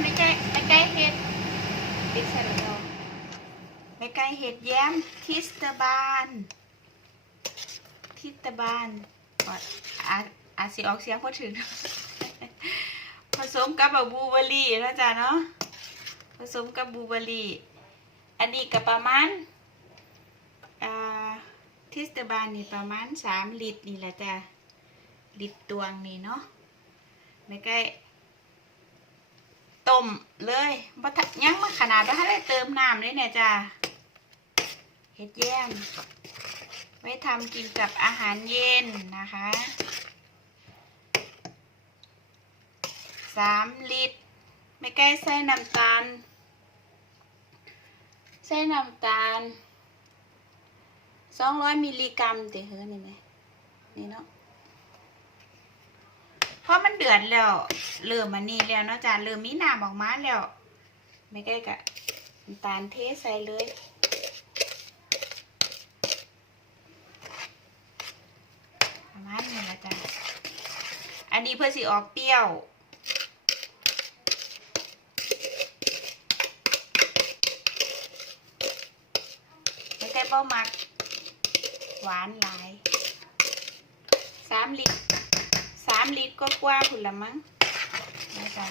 ไม่ใกล้ไม่ใกล้เห็ดติ๊กใส่แล้วบ่ไม่ใกล้เห็ดแย้มทิสตาบานทิสตาบานก่อนอาอาจสิออกเสียงพอถึง ผสมกับบูเบอรี่นะจ๊ะเนาะผสมกับบูเบอรี่ อันนี้ก็ประมาณทิสตาบานนี่ประมาณสามลิตรนี่แหละจ้ะลิตรตวงนี่เนาะไม่ใกล้ ต้มเลยบ่ทัยังมาขนาดว่าให้ได้เติมน้ำเลยเนี่ยจ้ะเห็ดแยมไว้ทำกินกับอาหารเย็นนะคะสามลิตร ไม่ใกล้ใส่น้ำตาล ใส่น้ำตาลสองร้อยมิลลิกรัมเตเฮ้อนี่ไหมนี่เนาะ เพราะมันเดือดแล้วเริ่มมันนี่แล้วเนาะจ้ะเริ่มมีน้ำออกมาแล้ว ไม่ใกล้กะน้ำตาลเทใส่เลยประมาณนี้ละจ้ะอันนี้เพื่อสิออกเปรี้ยวไม่ใช่เป้ามัก หวานหลายสามลิตรามลิตรก็กว่าคุณละมั้งนะจ๊ะ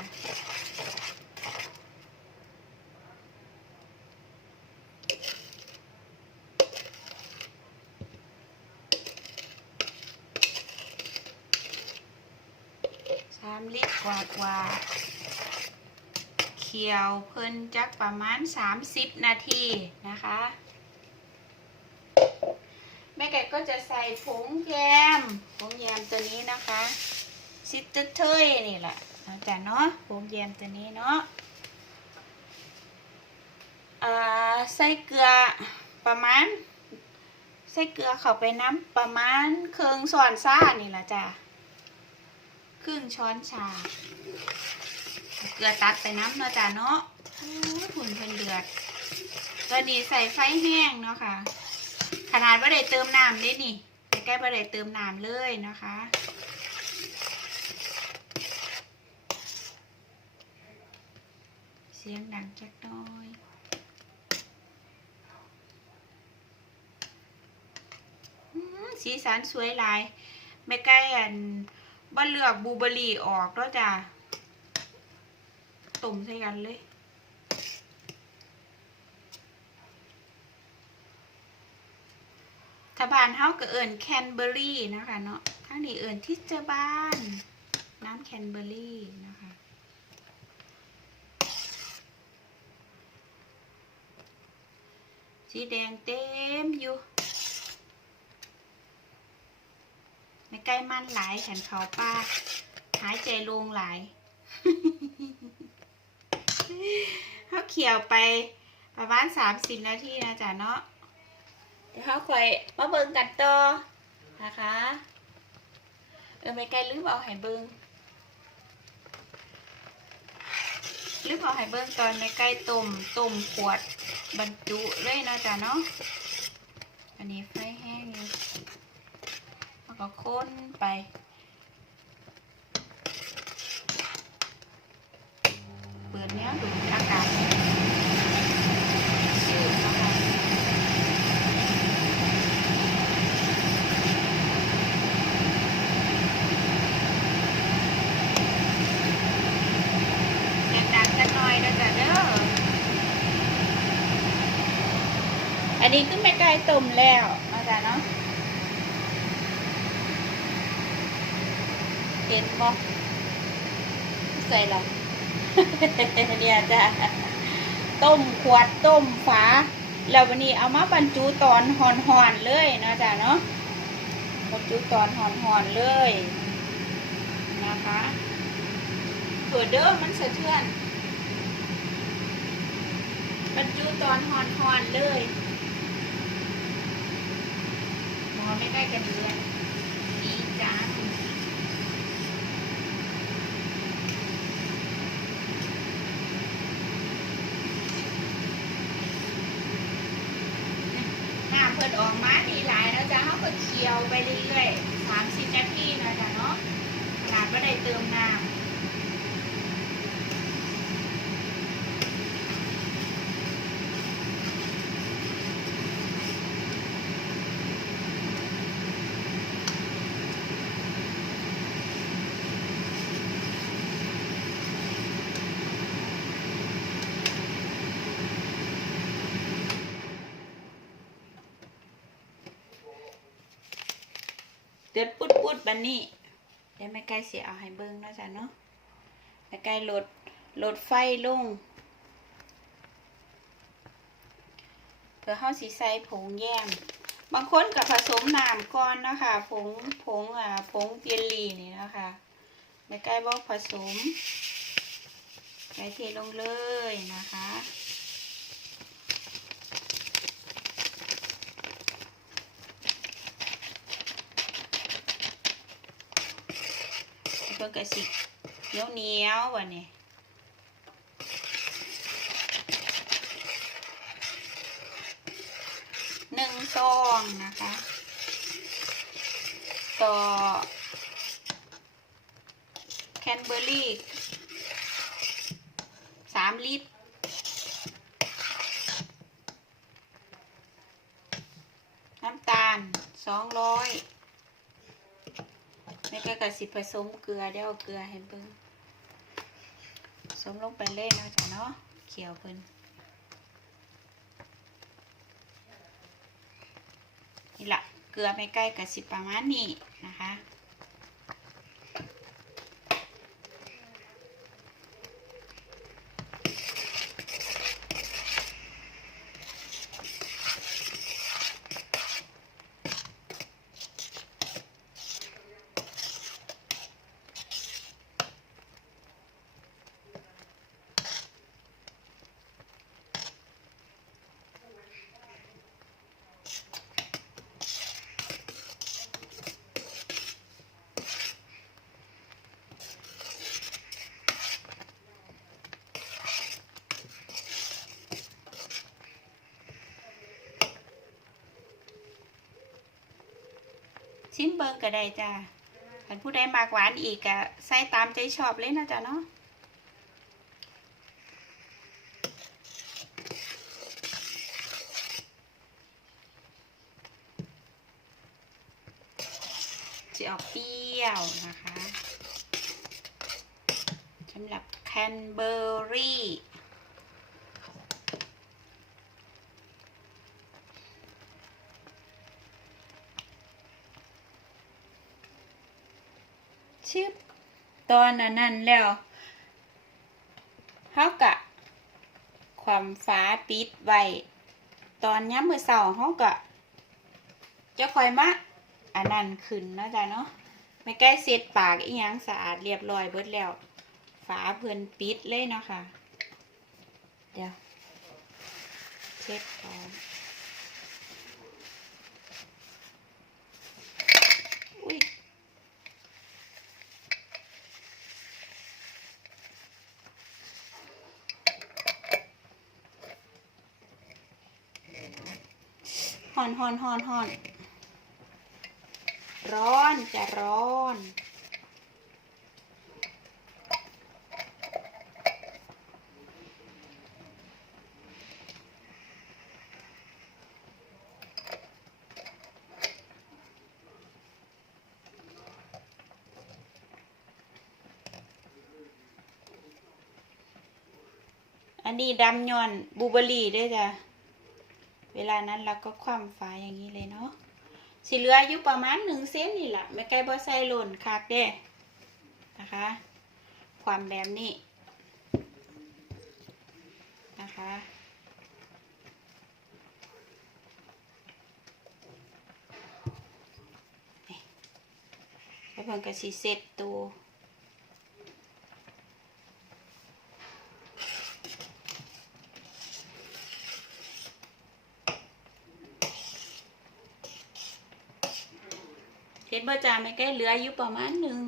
สามลิตรกว่ากว่าเคี่ยวเพิ่นจักประมาณ 30 นาทีนะคะแม่ไก่ก็จะใส่ผงแยม ผงแยมตัวนี้นะคะ ซิตเตอร์เทยนี่แหละนะจ๊ะเนาะผงแยมตัวนี้เนาะอ่าใส่เกลือประมาณ ใส่เกลือเข้าไปน้ำประมาณครึ่งช้อนซ่านี่แหละจ้ะครึ่งช้อนชา เกลือตัดไปน้ำเนาะจ้ะเนาะหุ่นเพิ่นเดือดตัวนี้ใส่ไฟแห้งเนาะค่ะ ขนาดว่าได้เติมน้ำนี่นี่ใกล้ๆว่าได้เติมน้ำเลยนะคะ เสียงดังจักน้อยสีสันสวยหลายไม่ใกล้อันบ่เลือกบูเบอร์รี่ออกแล้วจ้ะตุ่มใส่กันเลยถ้าบานเฮาก็เอิ้นแคนเบอรี่นะคะเนาะทั้งนี้เอิ้นทิสเจอร์บ้าน น้ำแคนเบอร์รี่นะคะ สีแดงเต็มอยู่ไม่ใกล้มันหลายแขนเขาป้า หายใจลงหลายเขาเขี่ยวไปประมาณสามสิบนาทีนะจ๊ะเนาะเดี๋ยวเขาคอยมาเบิ่งกันต่อนะคะเออไม่ไกลลืมเอาให้เบิ่งลืมเอาให้เบิ่งตอนไม่ไกลต้มต้มขวด บรรจุเลยนะจ๊ะเนาะ อันนี้ไฟแห้งอยู่แล้วก็ค้นไป เปิดเนี้ยดูนะากาศชืดนะคะ ดังๆกันหน่อยนะจ๊ะเด้อ อันนี้คือไม่ไกลต้มแล้วนะจ๊ะเนาะเห็นบ่ใส่หรอเนี่ยจ้ะต้มขวดต้มฝาแล้ววันนี้เอามาบรรจุตอนห่อนเลยนะจ๊ะเนาะบรรจุตอนห่อนเลยนะคะเปิดเด้อมันสะเทือนบรรจุตอนห่อนเลย หมอไม่ได้กันเดือนดีจังน้ำเพิ่นออกมาดีหลายแล้วจ้ะเขาก็เคี่ยวไปเรื่อยๆสามสิบนาทีนะจ๊ะเนาะขนาดว่าได้เติมน้ำ เดือดปุดปุดบันนี้เดี๋ยวแม่ไก่เสียเอาให้เบิ้งนะจ้ะเนาะแม่ไก่ลดโหลดไฟลงเพื่อเฮาสิใส่ผงแยมบางคนกับผสมน้ำก่อนนะคะผงผงอ่าผงเยลลี่นี่นะคะแม่ไก่บอกผสมไก่เทลงเลยนะคะ พิ่งกระสิเหนียวเหนียววันนี้หนึ่งซองนะคะ ต่อแคนเบอร์รี่สามลิตรน้ำตาลสองร้อย แม่ก็กะสิผสมเกลือเดี๋ยวเกลือให้เบิ่งผสมลงไปเลยเนะจ๊ะเนาะเขียวเพิ่นนี่ละเกลือไม่ใกล้กับสิประมาณนี้นะคะ ชิมเบิงก็ได้จ้าถ้าผู้ใดมากหวานอีกก็ใส่ตามใจชอบเลยนะจ๊ะเนาะจะออกเปรี้ยวนะคะสำหรับแคนเบอร์รี่ ชึบ ตอนนั้นแล้วเฮากะความฟ้าปิดไว้ตอนย้ำมือเสาเฮากะจะคอยมาอันนั้นขึ้นนะจ๊ะเนาะไม่ใกล้เสร็จปากอีหยังสะอาดเรียบร้อยเบิดแล้วฝาเพื่อนปิดเลยเนาะค่ะเดี๋ยวเช็ดก่อน ฮ อนฮอนฮอนฮอน ร้อนจะร้อนอันนี้ดำย่อนบูเบอรี่ด้วยจ้ะ ลานั้นเราก็คว่ำฟ้าอย่างนี้เลยเนาะสิเหลืออยู่ประมาณหนึ่งเซนนี่แหละไม่ไกลบ่ใส่หล่นคักเด้นะคะ ความแบบนี้นะคะแล้วเพิ่นก็สิเสร็จตัว เห็นบ่จ่าไม่ใกล้เหลืออยู่ประมาณหนึ่ง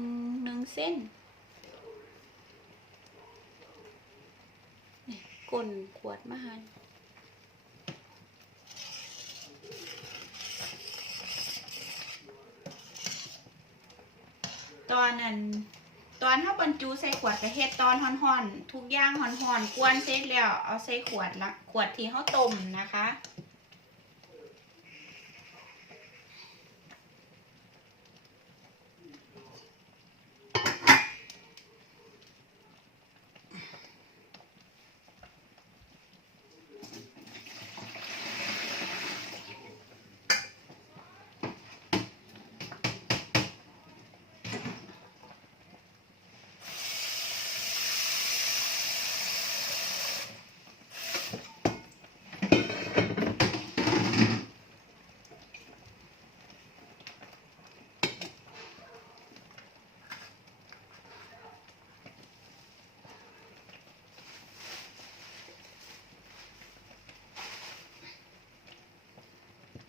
หนึ่งเส้นก้นขวดมาหันตอนนั้นตอนถ้าบรรจุใส่ขวดก็เฮ็ดตอนห่อนๆ ทุกอย่างห่อนๆ กวนเสร็จแล้วเอาใส่ขวดละขวดที่เขาต้มนะคะ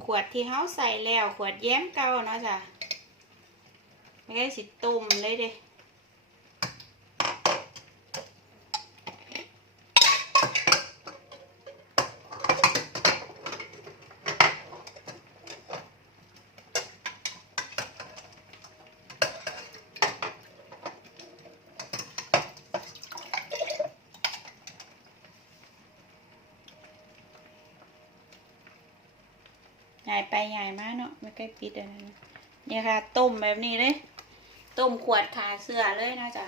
ขวดที่เฮาใส่แล้ว ขวดแย้มเก่าเนาะจ้ะไม่ได้สิตุ่มเลยเด้ ใหญ่ไปใหญ่มากเนาะไม่ใกล้ปิดอะไรนะเนี่ยค่ะ ต้มแบบนี้เลย ต้มขวดขาเสื้อเลยนาะจ้ะ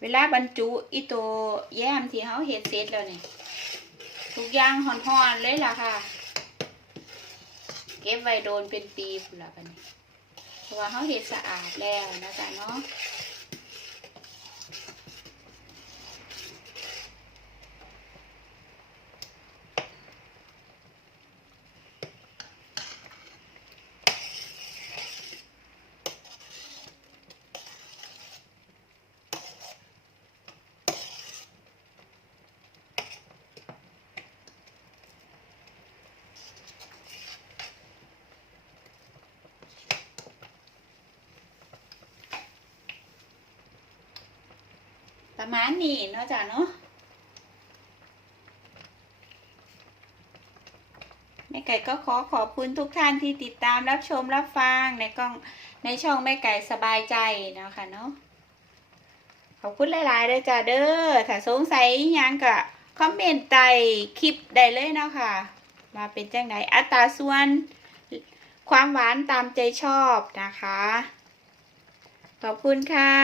เวลาบรรจุอีตัวแยมที่เขาเห็ดเสร็จแล้วนี่ทุกอย่างห่อนๆเลยล่ะค่ะ เก็บไว้โดนเป็นปีพุ่นละกันนี้เพราะว่าเขาเห็ดสะอาดแล้วนะจ๊ะเนาะ มาณนี้เนาะจ้ะเนาะแม่ไก่ก็ขอขอบคุณทุกท่านที่ติดตามรับชมรับฟังในกล้องในช่องแม่ไก่สบายใจเนาะค่ะเนาะขอบคุณหลายๆเลยจ้ะเด้อถ้าสงสัยยังก็คอมเมนต์ใต้คลิปได้เลยเนาะค่ะว่าเป็นจังไหนอัตราส่วนความหวานตามใจชอบนะคะ ขอบคุณค่ะ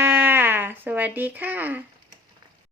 สวัสดีค่ะ